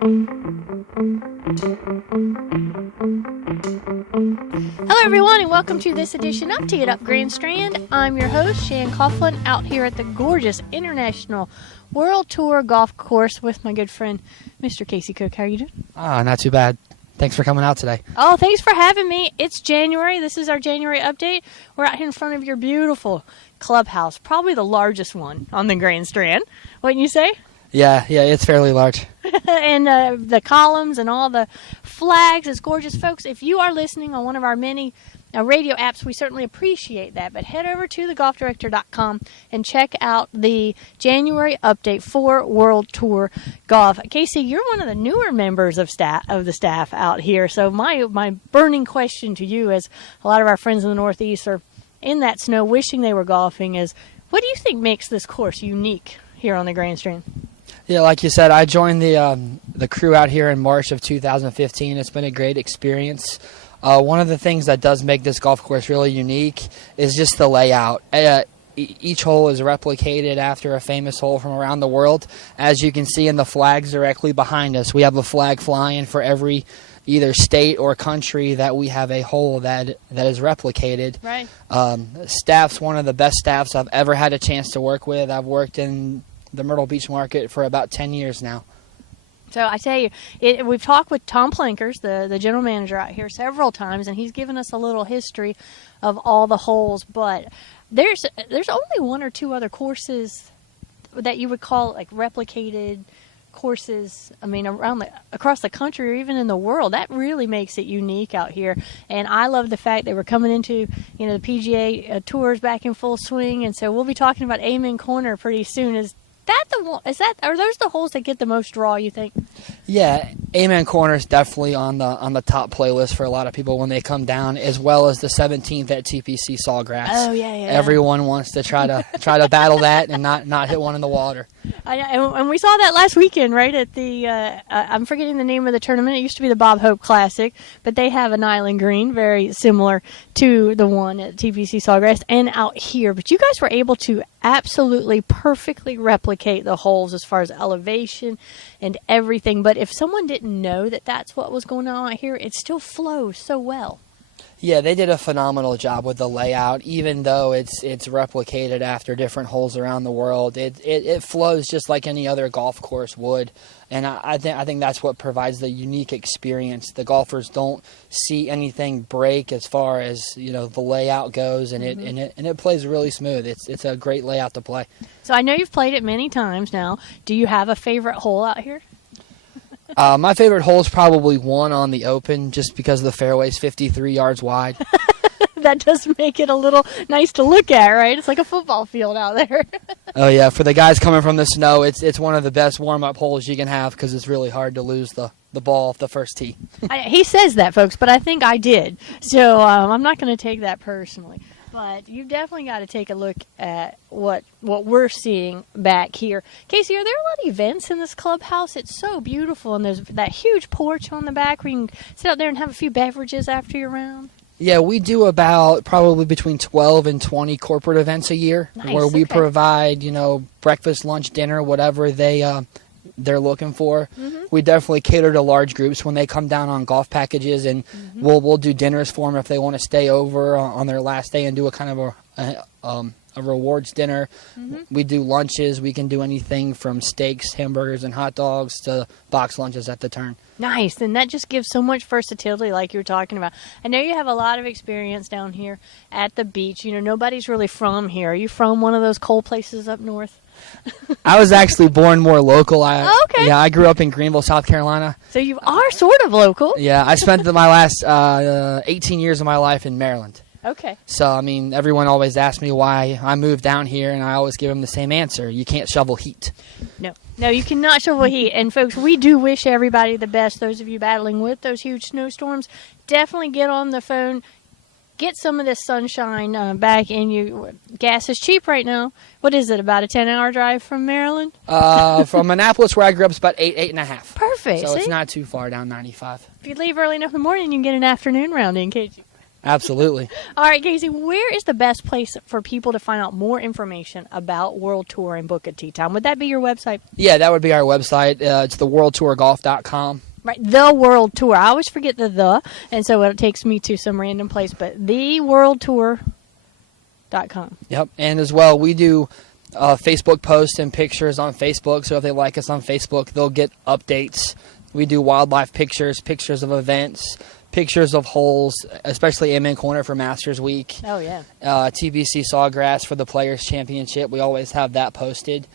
Hello everyone and welcome to this edition of Tee It Up Grand Strand. I'm your host, Shan Coughlin, out here at the gorgeous International World Tour Golf Course with my good friend, Mr. Casey Cook. How are you doing? Not too bad. Thanks for coming out today. Oh, thanks for having me. It's January. This is our January update. We're out here in front of your beautiful clubhouse, probably the largest one on the Grand Strand. Wouldn't you say? Yeah, it's fairly large. And the columns and all the flags is gorgeous. Folks, if you are listening on one of our many radio apps, we certainly appreciate that. But head over to thegolfdirector.com and check out the January update for World Tour Golf. Casey, you're one of the newer members of the staff out here. So my burning question to you, as a lot of our friends in the Northeast are in that snow wishing they were golfing, is what do you think makes this course unique here on the Grand Strand? Yeah, like you said, I joined the crew out here in March of 2015. It's been a great experience. One of the things that does make this golf course really unique is just the layout. Each hole is replicated after a famous hole from around the world. As you can see in the flags directly behind us, we have a flag flying for every either state or country that we have a hole that is replicated. Right. Staff's one of the best staffs I've ever had a chance to work with. I've worked in the Myrtle Beach market for about 10 years now. So I tell you, we've talked with Tom Plankers, the general manager out here, several times, and he's given us a little history of all the holes. But there's only one or two other courses that you would call like replicated courses. I mean, across the country or even in the world. That really makes it unique out here. And I love the fact that we're coming into the PGA tours back in full swing, and so we'll be talking about Amen Corner pretty soon. Are those the holes that get the most draw, you think? Yeah, Amen Corner is definitely on the top playlist for a lot of people when they come down, as well as the 17th at TPC Sawgrass. Oh yeah. Everyone wants to try to battle that and not hit one in the water. And we saw that last weekend, right, at the, I'm forgetting the name of the tournament. It used to be the Bob Hope Classic, but they have an island green very similar to the one at TPC Sawgrass and out here. But you guys were able to absolutely perfectly replicate the holes as far as elevation and everything. But if someone didn't know that that's what was going on out here, it still flows so well. Yeah, they did a phenomenal job with the layout. Even though it's replicated after different holes around the world, it flows just like any other golf course would. And I think that's what provides the unique experience. The golfers don't see anything break as far as the layout goes, and it plays really smooth. It's a great layout to play. So I know you've played it many times now. Do you have a favorite hole out here? My favorite hole is probably one on the Open, just because the fairway is 53 yards wide. That does make it a little nice to look at, right? It's like a football field out there. Oh, yeah. For the guys coming from the snow, it's one of the best warm-up holes you can have because it's really hard to lose the ball off the first tee. He says that, folks, but I think I did. So I'm not going to take that personally. But you've definitely got to take a look at what we're seeing back here. Casey, are there a lot of events in this clubhouse? It's so beautiful, and there's that huge porch on the back where you can sit out there and have a few beverages after your round. Yeah, we do about probably between 12 and 20 corporate events a year. Nice, where we okay. provide, breakfast, lunch, dinner, whatever they're looking for. Mm-hmm. We definitely cater to large groups when they come down on golf packages, and we'll do dinners for them if they want to stay over on their last day and do a kind of a rewards dinner. Mm-hmm. We do lunches. We can do anything from steaks, hamburgers, and hot dogs to box lunches at the turn. Nice, and that just gives so much versatility like you were talking about. I know you have a lot of experience down here at the beach. Nobody's really from here. Are you from one of those cold places up north? I was actually born more local. Okay. Yeah, I grew up in Greenville, South Carolina. So you are sort of local. Yeah, I spent my last 18 years of my life in Maryland. Okay. So, everyone always asks me why I moved down here, and I always give them the same answer. You can't shovel heat. No, you cannot shovel heat. And, folks, we do wish everybody the best. Those of you battling with those huge snowstorms, definitely get on the phone. Get some of this sunshine back in you. Gas is cheap right now. What is it, about a 10-hour drive from Maryland? From Annapolis, where I grew up, it's about 8.5. Perfect. So see? It's not too far down 95. If you leave early enough in the morning, you can get an afternoon round in, can't you? Absolutely. All right, Casey, where is the best place for people to find out more information about World Tour and book a tee time? Would that be your website? Yeah, that would be our website. It's theworldtourgolf.com. Right, the World Tour. I always forget the, and so it takes me to some random place, but theworldtour.com. Yep, and as well, we do Facebook posts and pictures on Facebook, so if they like us on Facebook, they'll get updates. We do wildlife pictures, pictures of events, pictures of holes, especially Amen Corner for Masters Week. Oh, yeah. TBC Sawgrass for the Players Championship. We always have that posted.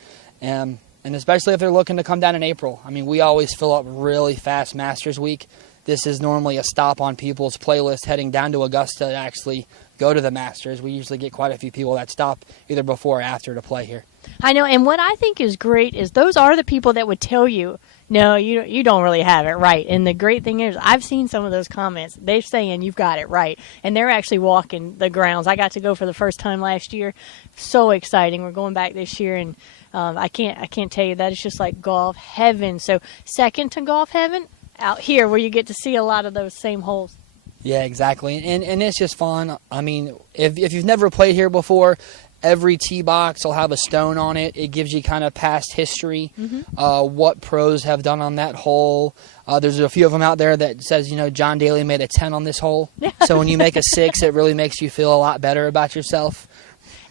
And especially if they're looking to come down in April. I mean, we always fill up really fast Masters Week. This is normally a stop on people's playlist heading down to Augusta to actually go to the Masters. We usually get quite a few people that stop either before or after to play here. I know, and what I think is great is those are the people that would tell you, no, you don't really have it right. And the great thing is, I've seen some of those comments. They're saying you've got it right, and they're actually walking the grounds. I got to go for the first time last year. So exciting. We're going back this year, and I can't tell you that it's just like golf heaven. So second to golf heaven, out here where you get to see a lot of those same holes. Yeah, exactly. And it's just fun. I mean, if you've never played here before, every tee box will have a stone on it. It gives you kind of past history, what pros have done on that hole. There's a few of them out there that says, John Daly made a 10 on this hole. So when you make a 6, it really makes you feel a lot better about yourself.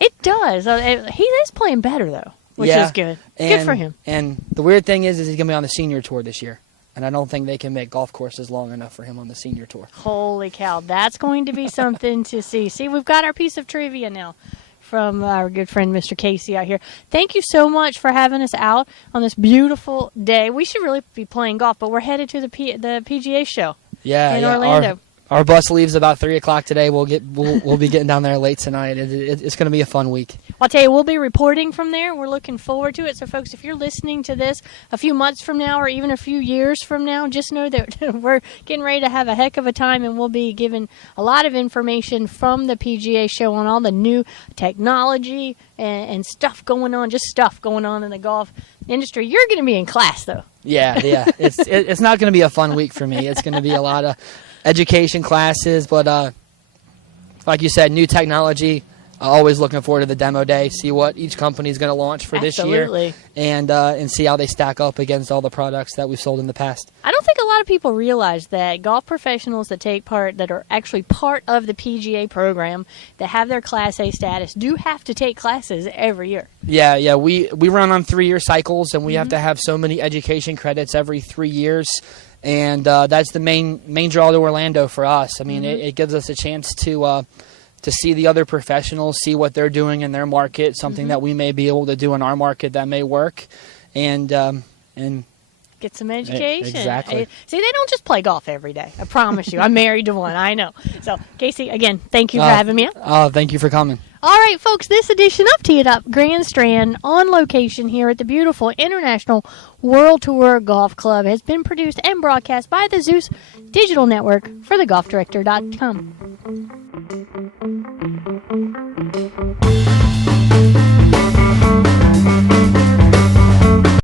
It does. He is playing better, though, which is good. Good for him. And the weird thing is he's going to be on the senior tour this year. And I don't think they can make golf courses long enough for him on the senior tour. Holy cow. That's going to be something to see. See, we've got our piece of trivia now from our good friend Mr. Casey out here. Thank you so much for having us out on this beautiful day. We should really be playing golf, but we're headed to the PGA show in Orlando. Our bus leaves about 3 o'clock today. We'll be getting down there late tonight. It's going to be a fun week. I'll tell you, we'll be reporting from there. We're looking forward to it. So, folks, if you're listening to this a few months from now or even a few years from now, just know that we're getting ready to have a heck of a time, and we'll be giving a lot of information from the PGA show on all the new technology and stuff going on, just stuff going on in the golf industry. You're going to be in class, though. Yeah. It's not going to be a fun week for me. It's going to be a lot of education classes, but like you said, new technology. Always looking forward to the demo day, see what each company is going to launch for this year, and see how they stack up against all the products that we've sold in the past. I don't think a lot of people realize that golf professionals that take part, that are actually part of the PGA program, that have their Class A status, do have to take classes every year. Yeah, we run on 3-year cycles, and we have to have so many education credits every 3 years. And that's the main draw to Orlando for us. I mean, it gives us a chance to see the other professionals, see what they're doing in their market, something that we may be able to do in our market that may work, and get some education. Exactly. See, they don't just play golf every day. I promise you. I'm married to one. I know. So, Casey, again, thank you for having me on. Thank you for coming. All right, folks, this edition of Tee It Up Grand Strand on location here at the beautiful International World Tour Golf Club has been produced and broadcast by the Zeus Digital Network for thegolfdirector.com.